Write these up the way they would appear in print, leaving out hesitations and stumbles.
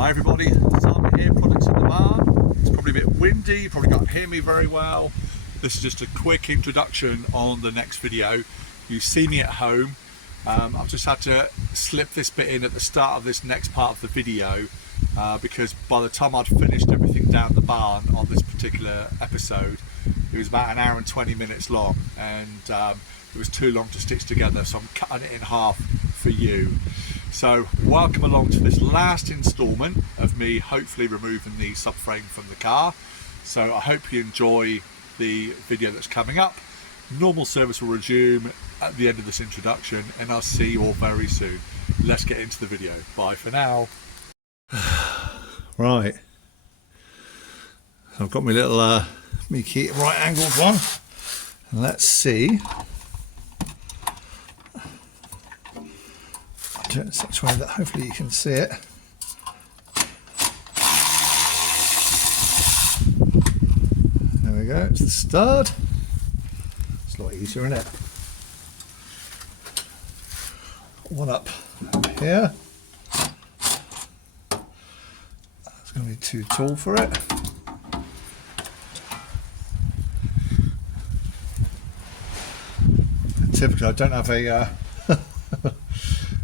Hi everybody, Sam here, products in the barn. It's probably a bit windy, you probably can't hear me very well. This is just a quick introduction on the next video. You see me at home. I've just had to slip this bit in at the start of this next part of the video because by the time I'd finished everything down the barn on this particular episode, it was about an hour and 20 minutes long, and it was too long to stitch together, so I'm cutting it in half for you. So welcome along to this last instalment of me hopefully removing the subframe from the car. So I hope you enjoy the video that's coming up. Normal service will resume at the end of this introduction, and I'll see you all very soon. Let's get into the video. Bye for now. Right, I've got my little me key right angled one, and let's see. I'll do it in such a way that hopefully you can see it. There we go, it's the stud. It's a lot easier, isn't it? One up here. It's going to be too tall for it. Typically I don't have a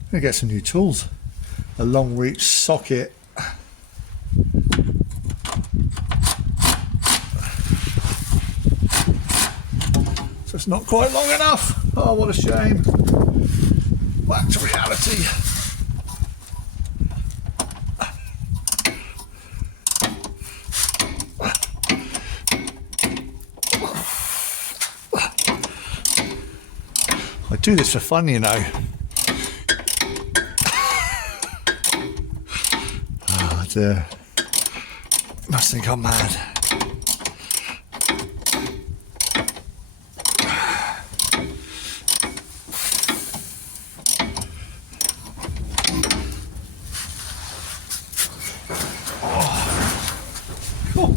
I'm going to get some new tools. A long reach socket. So it's not quite long enough. Oh, what a shame. Back to reality. I do this for fun, you know. Oh dear. Must think I'm mad. Oh, cool.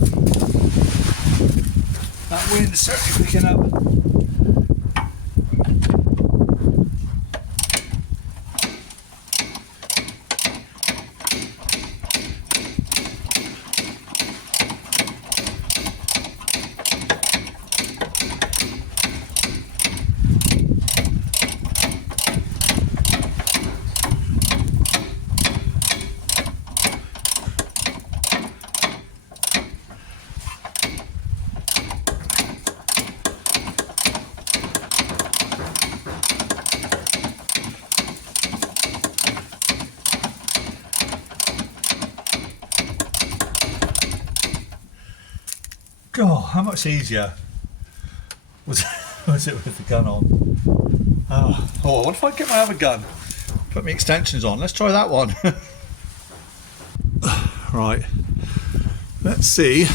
That wind's certainly picking up. God, how much easier was it with the gun on? Oh, what if I get my other gun? Put my extensions on. Let's try that one. Right, let's see.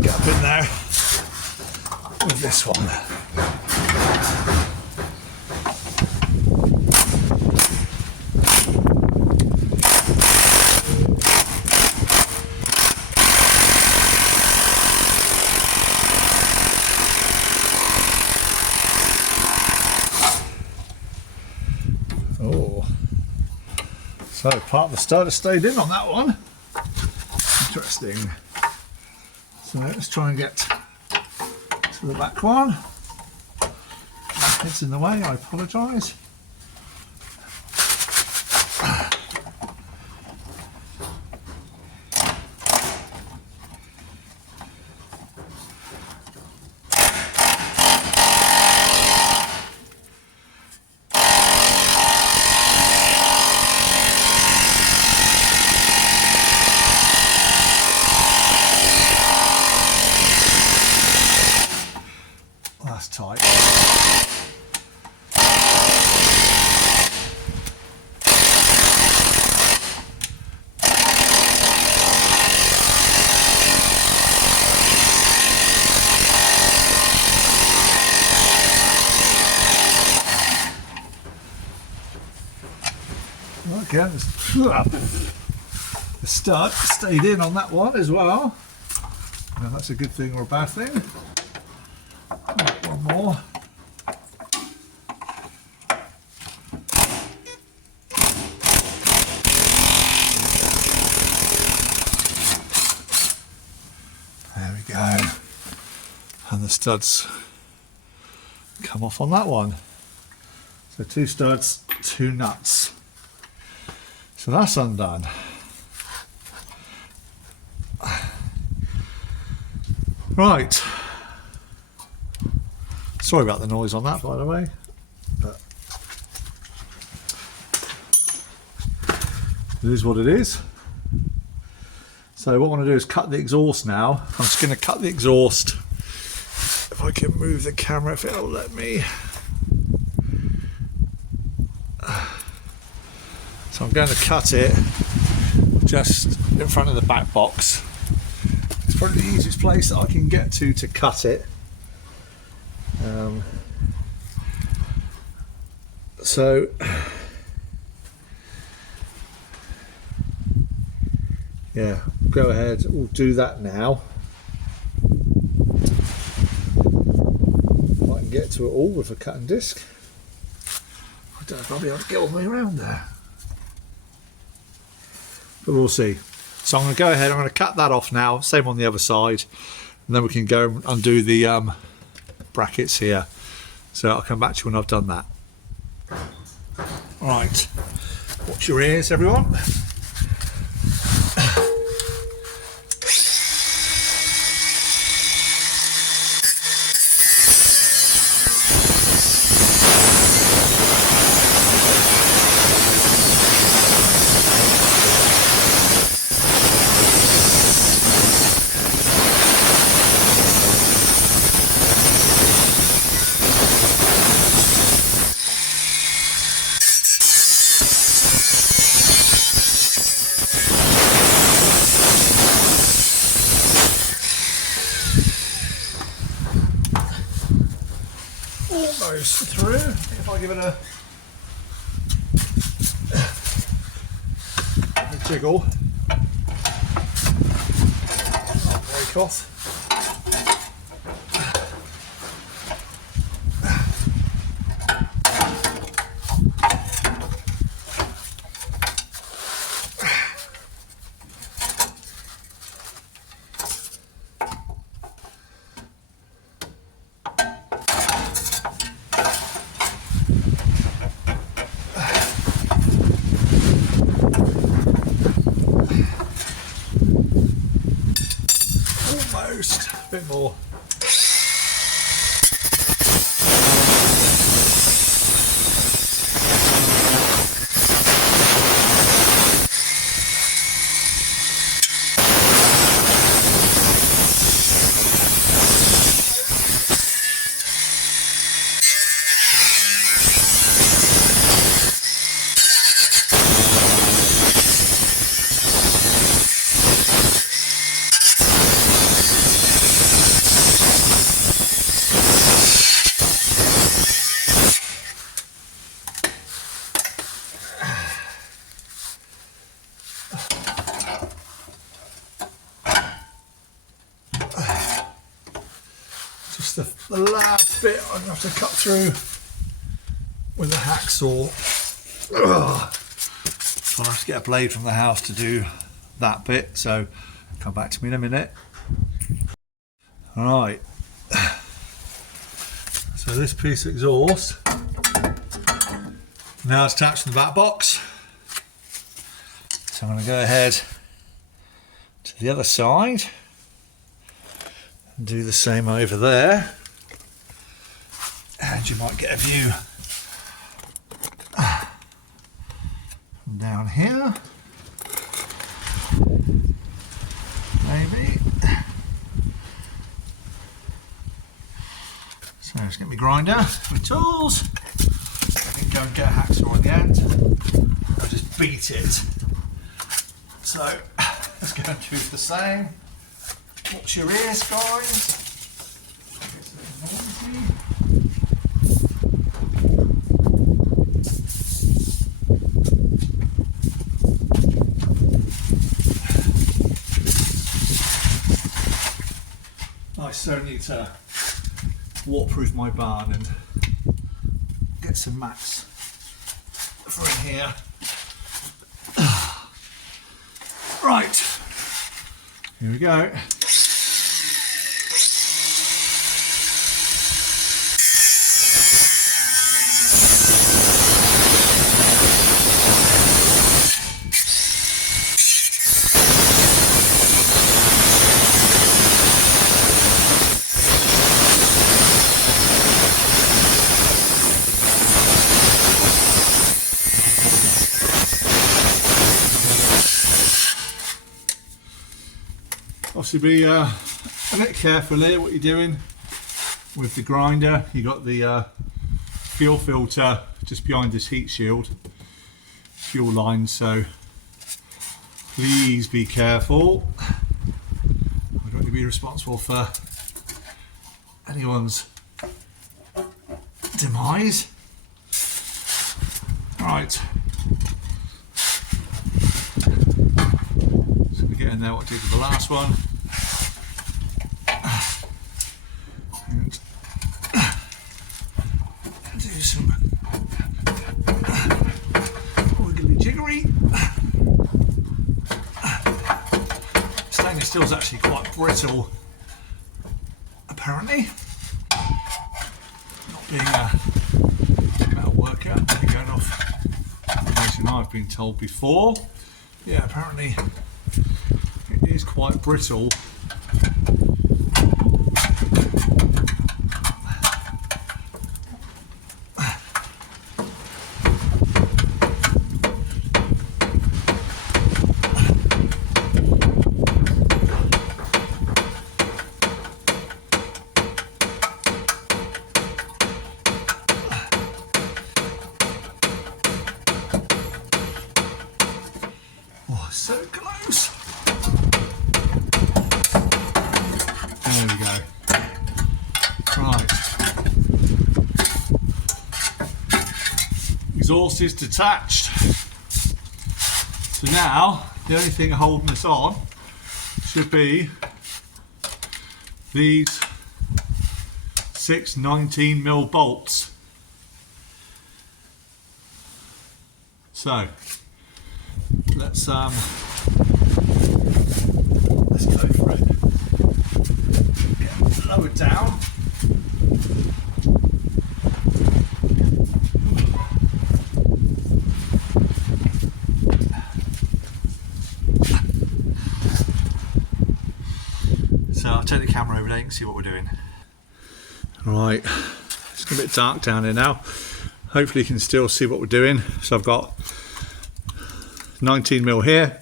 Get up in there with this one. So part of the stud has stayed in on that one. Interesting. So let's try and get to the back one. My head's in the way, I apologise. That's tight. Well, again, the stud stayed in on that one as well. Now that's a good thing or a bad thing. One more. we go. And the studs come off on that one. So 2 studs, 2 nuts. So that's undone. Right. Sorry about the noise on that, by the way. But it is what it is. So what I want to do is cut the exhaust now. I'm just going to cut the exhaust. If I can move the camera, if it'll let me. So I'm going to cut it just in front of the back box. It's probably the easiest place that I can get to cut it. So yeah, go ahead, we'll do that now. If I can get to it all with a cutting disc. I don't know if I'll be able to get all the way around there, but we'll see. So I'm going to go ahead, I'm going to cut that off now, same on the other side, and then we can go and undo the brackets here. So I'll come back to you when I've done that. Right, watch your ears, everyone. Almost through. If I give it a jiggle, not break off. Almost, a bit more. Just the last bit I'm going to have to cut through with a hacksaw. Ugh. So I'll have to get a blade from the house to do that bit, so come back to me in a minute. Alright, so this piece of exhaust now it's attached to the back box. So I'm going to go ahead to the other side and do the same over there, and you might get a view from down here, maybe. So let's get my grinder, my tools. I can go and get a hacksaw at the end. I'll just beat it. So let's go and do the same. Watch your ears, guys. It's a bit noisy. I so need to waterproof my barn and get some mats for in here. Right, here we go. obviously be a bit careful here what you're doing with the grinder. You got the fuel filter just behind this heat shield, fuel line, so please be careful. I don't want to be responsible for anyone's demise. Right, so we get in there what I did with the last one, and do some wiggly jiggery. Stainless steel is actually quite brittle, apparently. Not being a metal worker, going off information I've been told before. Yeah, apparently it is quite brittle. So close. There we go. Right. Exhaust is detached. So now the only thing holding us on should be these 6 19mm bolts. So let's go for it. Get lowered down. So I'll take the camera over there, you can see what we're doing. Right, it's a bit dark down here now. Hopefully you can still see what we're doing. So I've got 19mm here,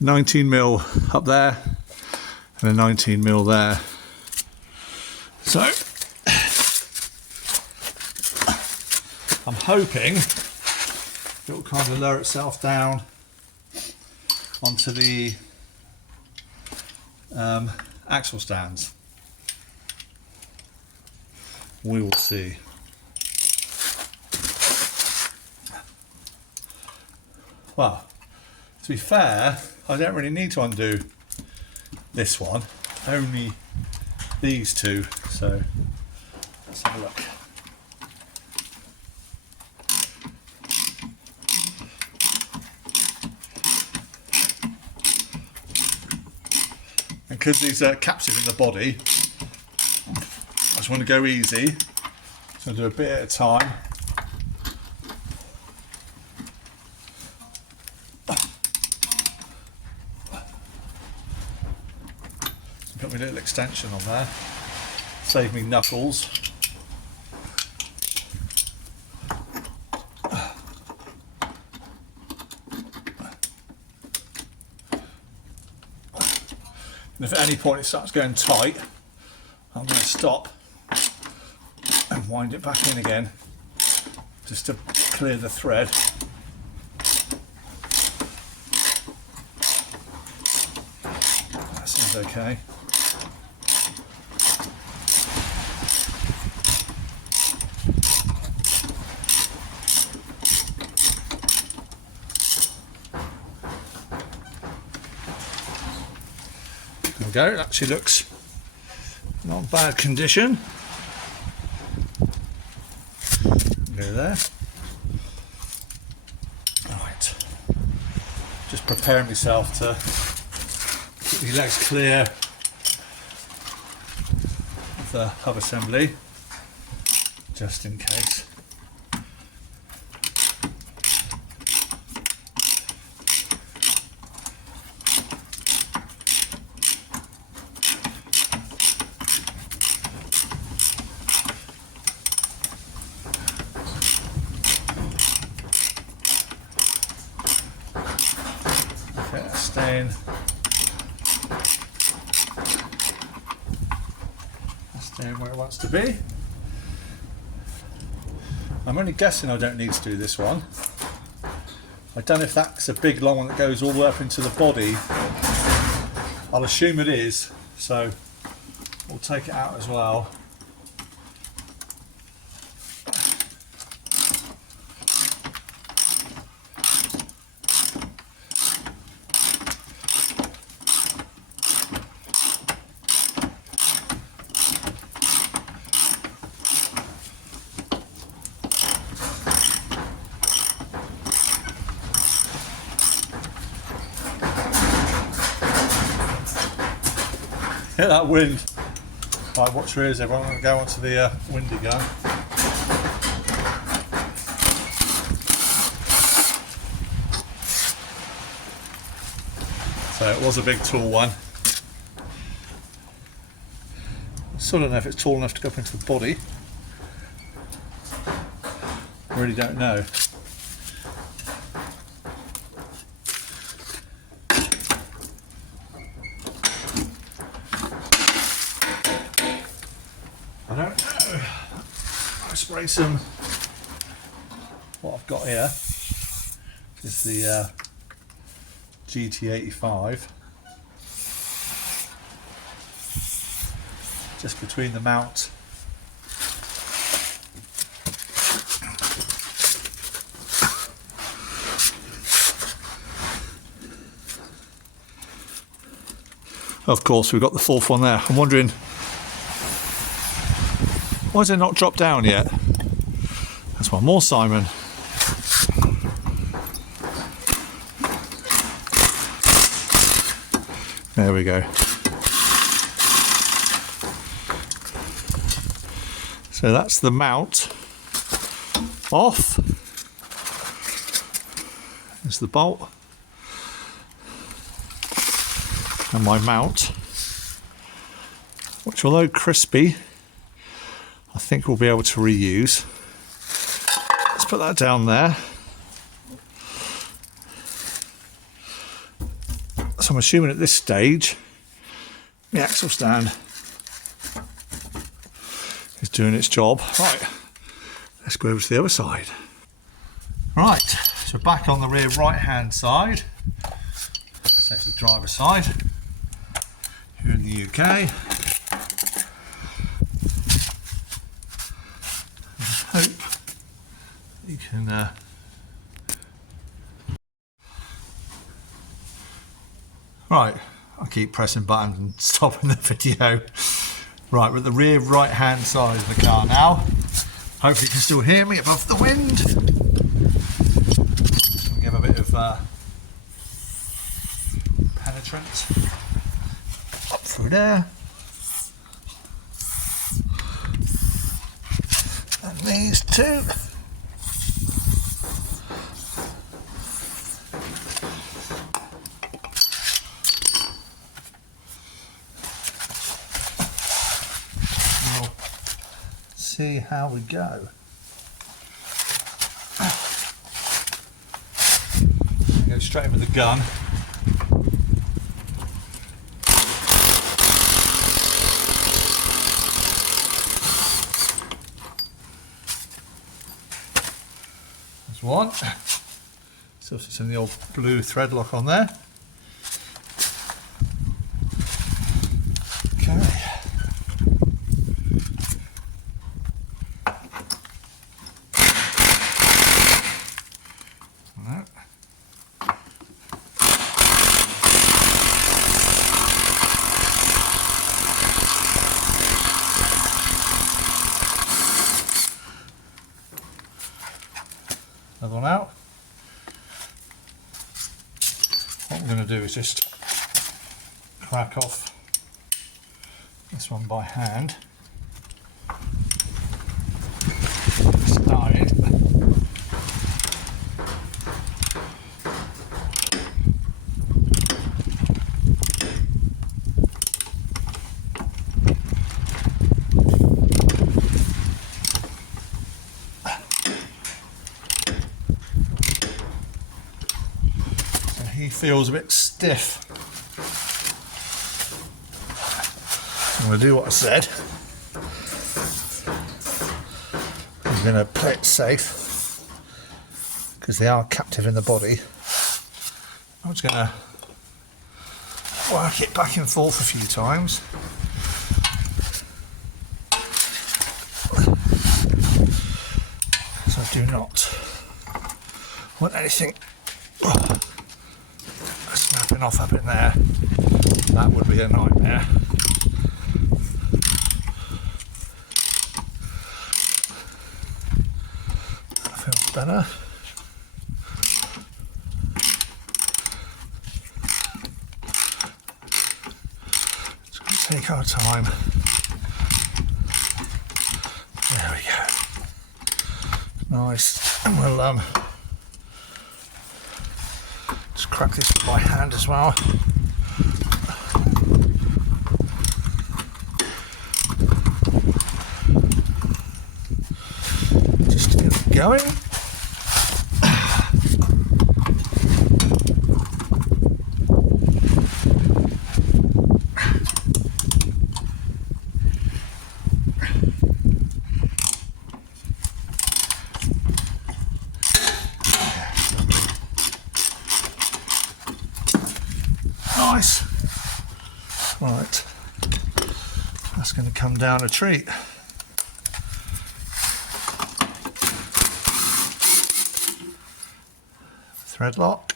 19mm up there, and a 19mm there. So I'm hoping it will kind of lower itself down onto the axle stands. We will see. Well, to be fair, I don't really need to undo this one, only these two, so let's have a look. And because these are captive in the body, I just want to go easy, so I'll do a bit at a time. Put my little extension on there, save me knuckles. And if at any point it starts going tight, I'm going to stop and wind it back in again, just to clear the thread. That seems okay. There we go, it actually looks not bad condition. Go there. Right, just preparing myself to keep the legs clear of the hub assembly, just in case. Staying in where it wants to be. I'm only guessing I don't need to do this one. I don't know if that's a big long one that goes all the way up into the body. I'll assume it is, so we'll take it out as well. Hit that wind. Right, watch your ears everyone, I'm going to go onto the windy gun. So it was a big tall one. I still don't know if it's tall enough to go up into the body. I really don't know. I don't know. I'll spray some. What I've got here is the GT85, just between the mount of course we've got the fourth one there. I'm wondering, why has it not dropped down yet? That's one more, Simon. There we go. So that's the mount off. There's the bolt. And my mount, which although crispy, I think we'll be able to reuse. Let's put that down there. So I'm assuming at this stage the axle stand is doing its job. Right, let's go over to the other side. Right, so back on the rear right hand side. So it's the driver's side here in the UK. I hope you can right, I keep pressing buttons and stopping the video. Right, we're at the rear right hand side of the car now. Hopefully you can still hear me above the wind. I'll give a bit of penetrance up through there. And these two. See how we go. Go straight in with the gun. There's one. So it's in the old blue thread lock on there. Another one out. What I'm going to do is just crack off this one by hand. Start it. He feels a bit stiff. I'm going to do what I said. going to play it safe because they are captive in the body. I'm just going to work it back and forth a few times. So I do not want anything snapping off up in there. That would be a nightmare. That feels better. Just going to take our time. There we go. Nice. And we'll just crack this with my hand as well. Just to get it going. Nice. Right, that's going to come down a treat. Threadlock.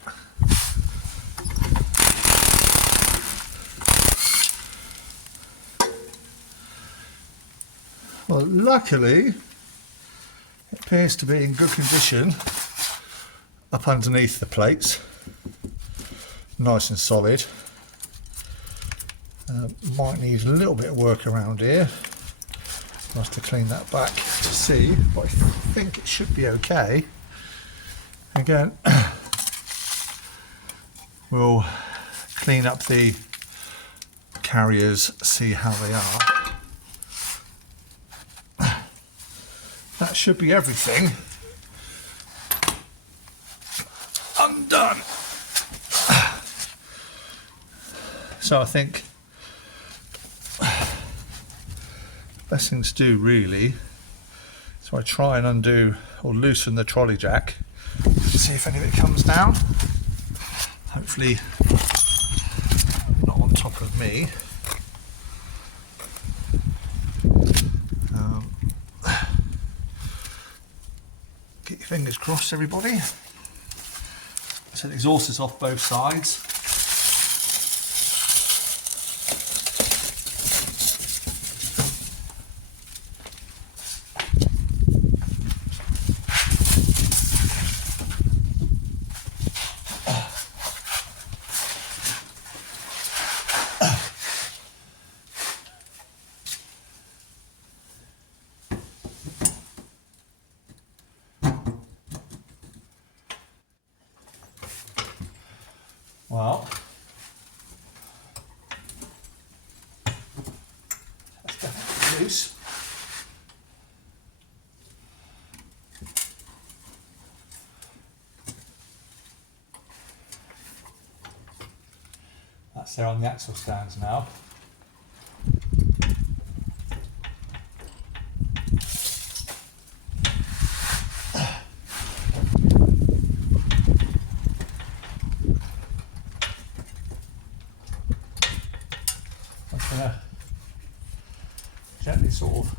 Well, luckily, it appears to be in good condition up underneath the plates. Nice and solid. Might need a little bit of work around here for us to clean that back to see, but I think it should be okay. Again, we'll clean up the carriers, see how they are. That should be everything undone. So I think best thing to do really, so I try and undo or loosen the trolley jack, see if any of it comes down. Hopefully not on top of me. Get your fingers crossed, everybody. So the exhaust is off both sides. Well, that's definitely loose. That's there on the axle stands now. Gently sort of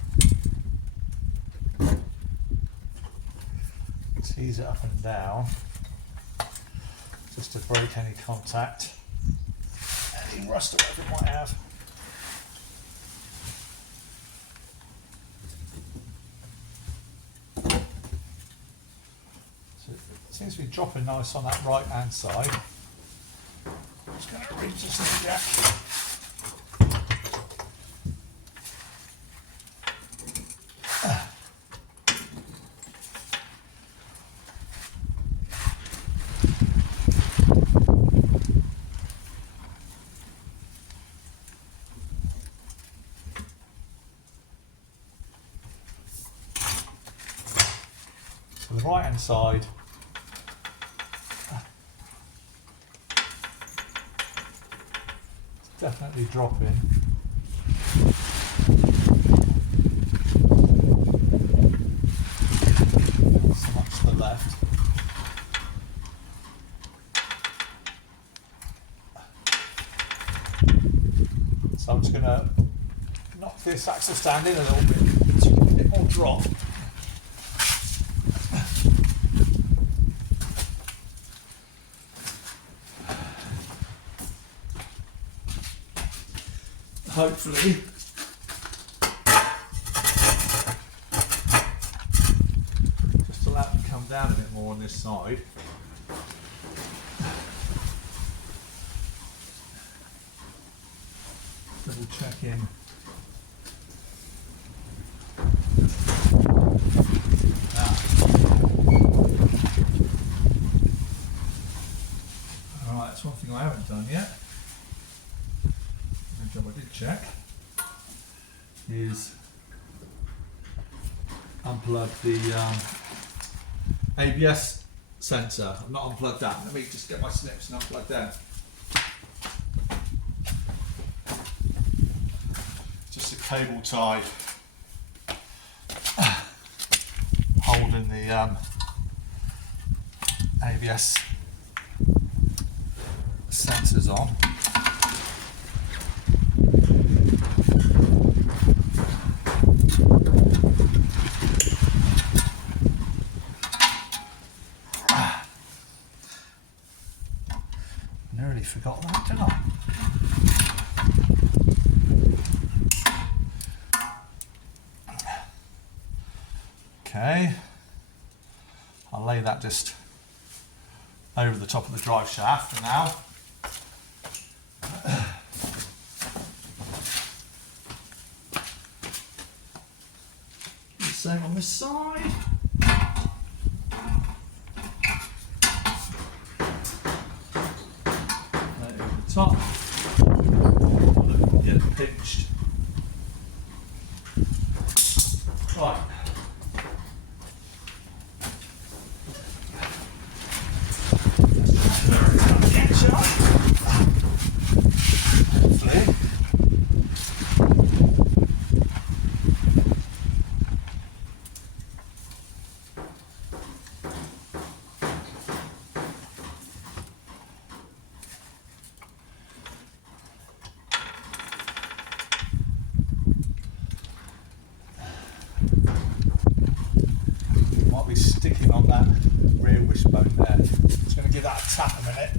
tease it up and down just to break any contact, any rust or whatever it might have. So it seems to be dropping nice on that right hand side. I'm just going to reach this in the jack. So the right hand side is definitely dropping. So I'm just going to knock this axle stand in a little bit to get a bit more drop. Hopefully just allow it to come down a bit more on this side. Double check in. Alright, that's one thing I haven't done yet. Job I did check is unplug the ABS sensor. I've not unplugged that. Let me just get my snips and unplug them. Just a cable tie holding the ABS sensors on. Nearly forgot that, didn't I? Okay, I'll lay that just over the top of the drive shaft for now. The same on this side. Top. Get it pinched. Right. Hopefully. Be sticking on that rear wishbone there. Just going to give that a tap a minute.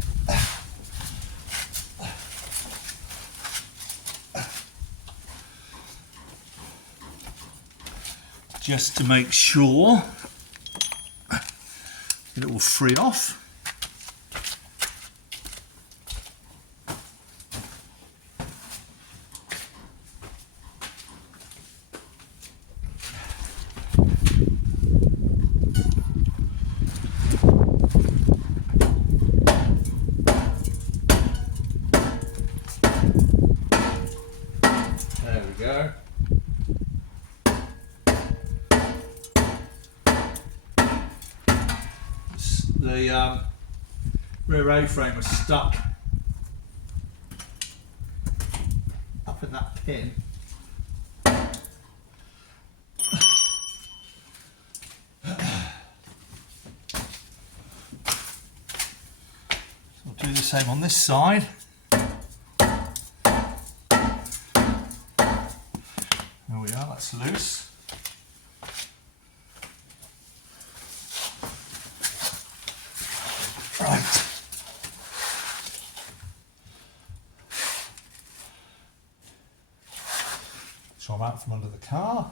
Just to make sure that it will free off. There we go. The rear A-frame was stuck up in that pin. So I'll do the same on this side. There we are, that's loose. Right. So I'm out from under the car.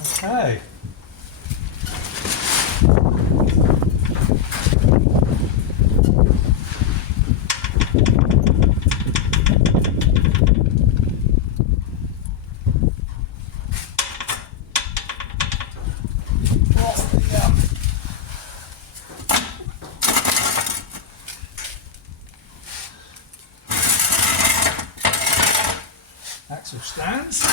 Okay. Axle stands.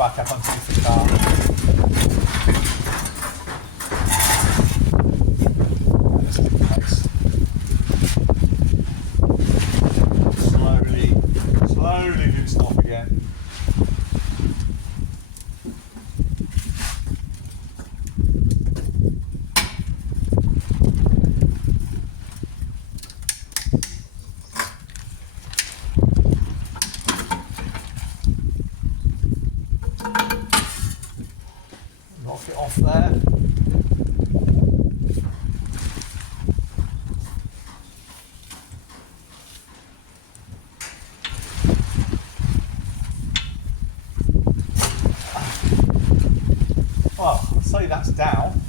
back up underneath the car. Let's get the pace. Slowly loosen off again. Knock it off there. Well, I'd say that's down.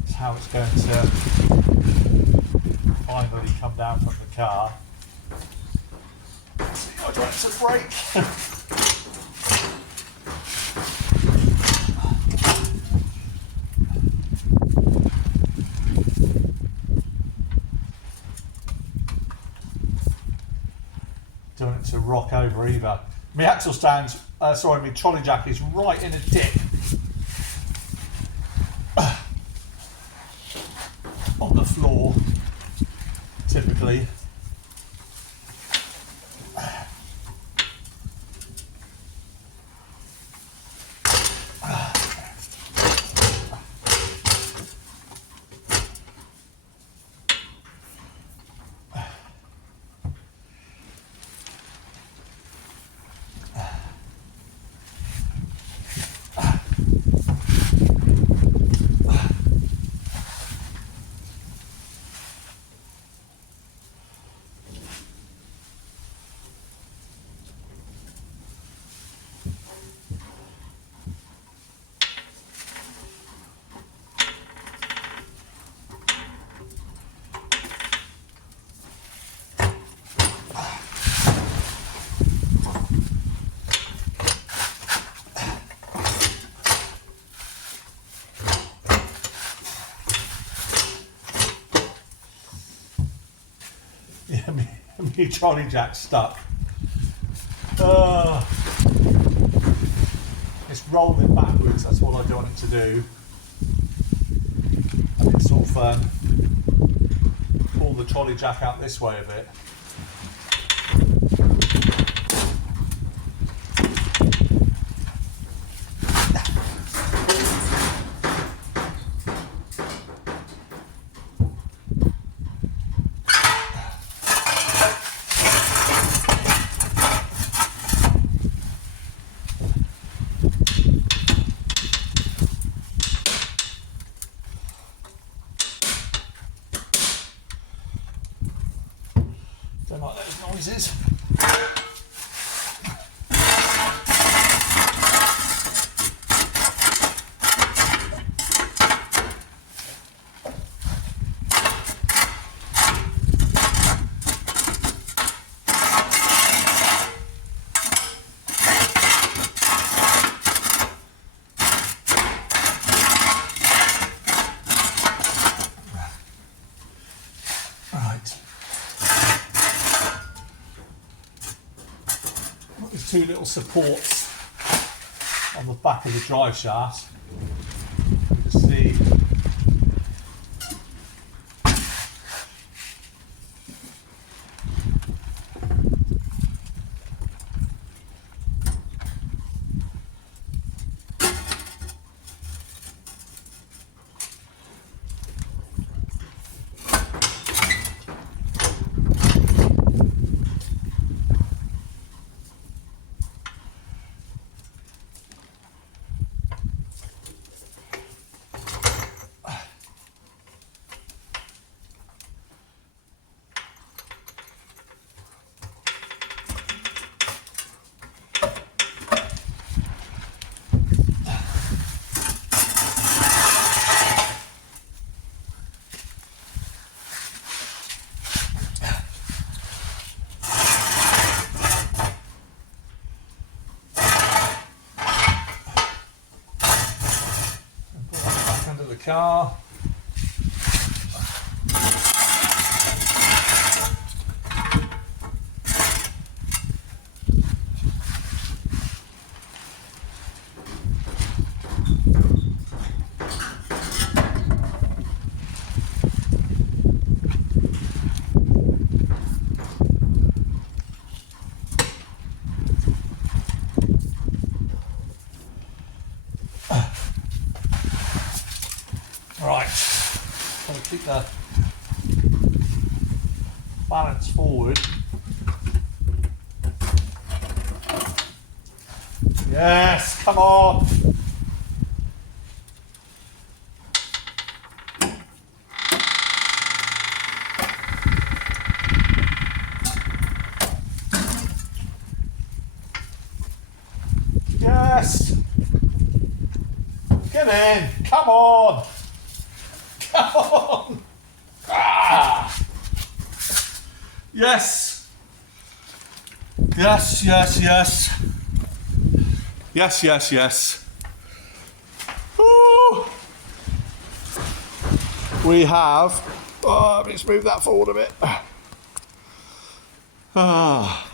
That's how it's going to finally come down from the car. See, I want it to brake. Don't want it to rock over either. My axle stands, my trolley jack is right in a dip on the floor, typically. Yeah, me trolley jack stuck. It's rolling backwards, that's what I don't want it to do. And it's sort of pull the trolley jack out this way a bit. Don't like those noises. There's two little supports on the back of the drive shaft. You can see car. keep the balance forward. Yes, come on. Yes. Get in. Come on. Come on. Ah. Yes. Yes, yes, yes. Yes, yes, yes. Woo. We have, let's move that forward a bit. Ah.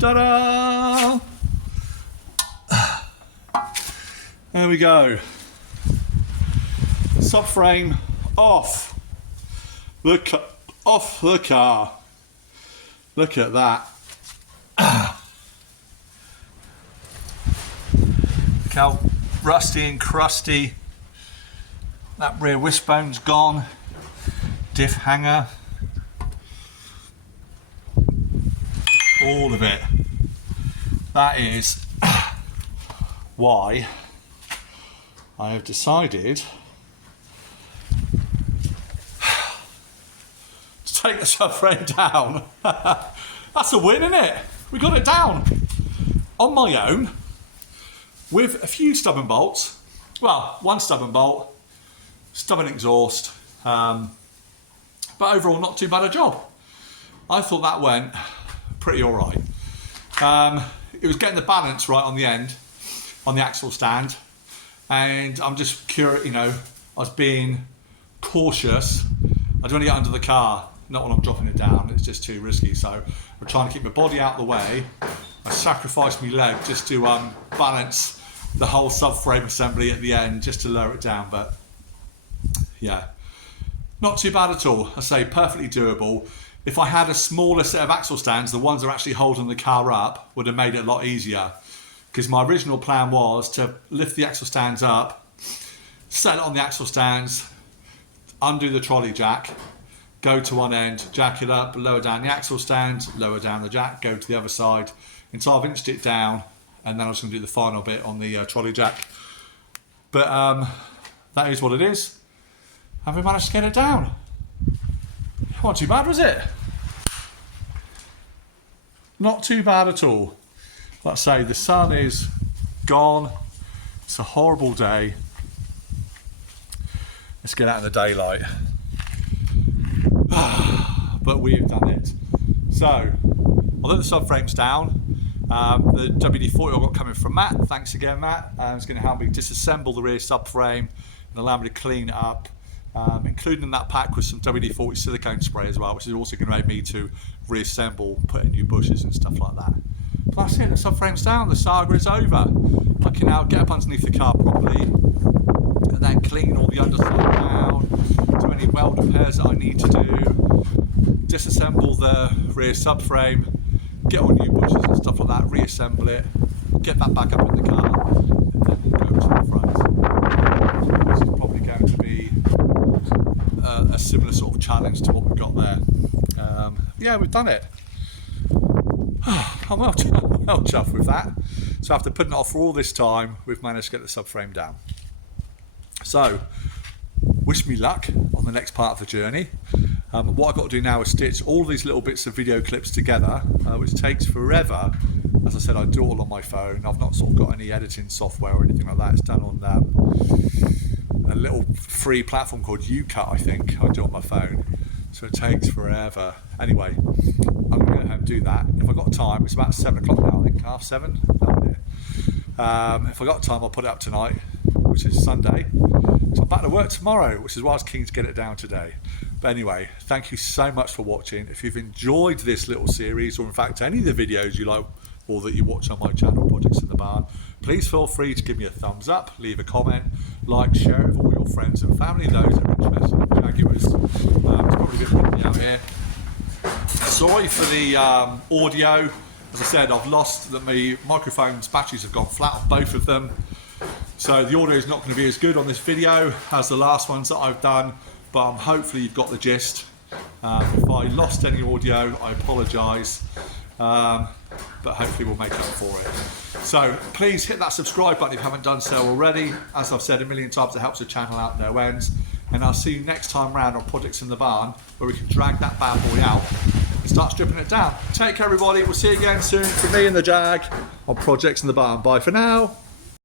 Ta-da! There we go. Subframe off the car. Look at that. Look how rusty and crusty. That rear wishbone's gone. Diff hanger. All of it. That is why I have decided to take the subframe down. That's a win, isn't it? We got it down on my own with a few stubborn bolts. Well, one stubborn bolt, stubborn exhaust, but overall not too bad a job. I thought that went pretty all right. It was getting the balance right on the end, on the axle stand, and I'm just curious, you know, I was being cautious. I don't want to get under the car, not when I'm dropping it down, it's just too risky. So I'm trying to keep my body out of the way. I sacrificed my leg just to balance the whole subframe assembly at the end, just to lower it down. But yeah, not too bad at all. I say perfectly doable. If I had a smaller set of axle stands, the ones that are actually holding the car up would have made it a lot easier. Because my original plan was to lift the axle stands up, set it on the axle stands, undo the trolley jack, go to one end, jack it up, lower down the axle stand, lower down the jack, go to the other side. And so I've inched it down, and then I was going to do the final bit on the trolley jack. But that is what it is. Have we managed to get it down? Not too bad, was it? Not too bad at all. Like I say, the sun is gone. It's a horrible day. Let's get out in the daylight. But we've done it. So, although the subframe's down, the WD-40 I got coming from Matt, thanks again Matt, it's going to help me disassemble the rear subframe and allow me to clean it up. Including in that pack with some WD-40 silicone spray as well, which is also going to make me to reassemble, put in new bushes and stuff like that. But that's it, the subframe's down, the saga is over. I can now get up underneath the car properly and then clean all the underside down, do any weld repairs that I need to do, disassemble the rear subframe, get all new bushes and stuff like that, reassemble it, get that back up in the car, and then we'll go to the front. This is probably going to be a similar sort of challenge to what we've got there. Yeah, we've done it. I'm well chuffed with that. So after putting it off for all this time, we've managed to get the subframe down. So, wish me luck on the next part of the journey. What I've got to do now is stitch all these little bits of video clips together, which takes forever. As I said, I do it all on my phone. I've not sort of got any editing software or anything like that. It's done on a little free platform called UCut, I think. I do it on my phone. So it takes forever. Anyway, I'm going to go ahead and do that. If I've got time, it's about 7 o'clock now, I think, 7:30. No idea. If I've got time, I'll put it up tonight, which is Sunday. So I'm back to work tomorrow, which is why I was keen to get it down today. But anyway, thank you so much for watching. If you've enjoyed this little series, or in fact any of the videos you like or that you watch on my channel, Projects in the Barn, please feel free to give me a thumbs up, leave a comment, like, share it with all your friends and family, those that are interested in Jaguars. It's probably a bit windy out here. Sorry for the audio. As I said, I've lost that my microphone's batteries have gone flat on both of them. So the audio is not going to be as good on this video as the last ones that I've done, but hopefully you've got the gist. If I lost any audio, I apologise, but hopefully we'll make up for it. So please hit that subscribe button if you haven't done so already. As I've said a million times, it helps the channel out no ends. And I'll see you next time round on Projects in the Barn, where we can drag that bad boy out and start stripping it down. Take care everybody, we'll see you again soon from me and the Jag on Projects in the Barn. Bye for now.